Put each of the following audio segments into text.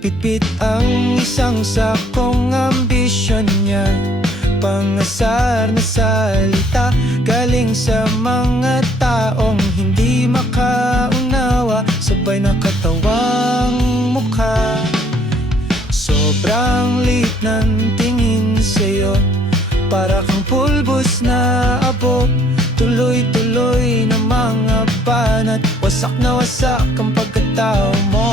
Pitpit ang isang sakong ambisyon niya, pangasar na salita galing sa mga taong hindi makaunawa, sabay nakatawang mukha. Sobrang lit ng tingin sa'yo, para kang pulbos na abo. Tuloy-tuloy na mga banat, wasak na wasak ang pagkatao mo.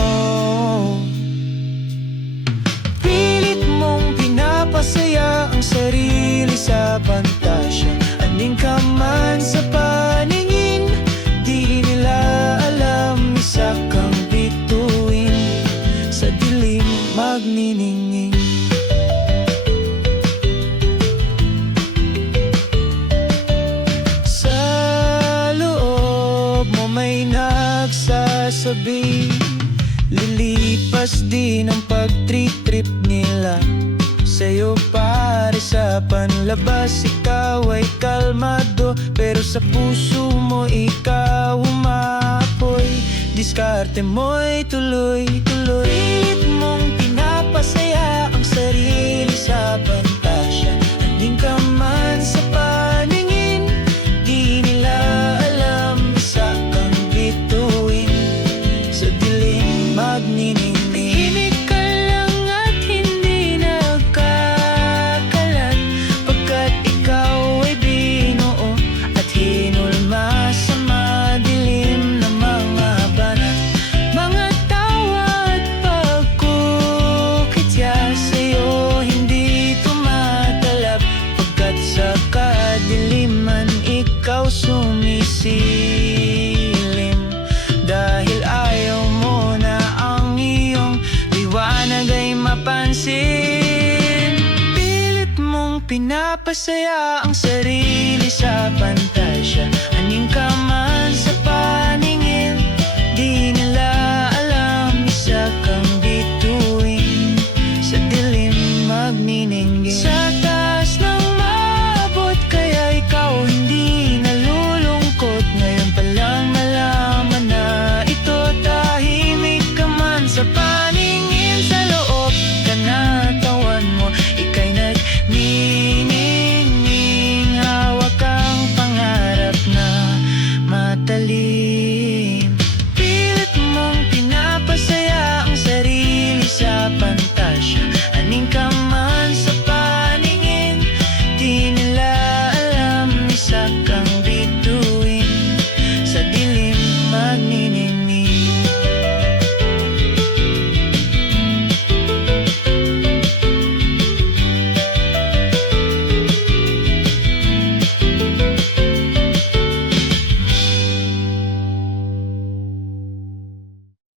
Pilit mong pinapasaya ang sarili sa pantasya, aning ka man sa paningin. Di nila alam, isa kang bituin sa dilim magniningning. May nagsasabi, lilipas din ang pag-trip-trip nila sa'yo pare. Sa panlabas ikaw ay kalmado, pero sa puso mo ikaw umaapoy. Diskarte mo'y tuloy-tuloy. Pilit mong pinapasaya ang sarili sa pantasya, andin ka man sa paningin. Di nila magniningning. Ka lang at hindi nagkakalat, pagkat ikaw ay binuo at hinulma sa madilim na mga banat. Mga tawa at pagkukitya sa'yo hindi tumatalab, pagkat sa kadiliman ikaw sumisilim. Dahil ayaw mo na ang iyong liwanag ay mapansin. Pilit mong pinapasaya ang sarili sa pantasya,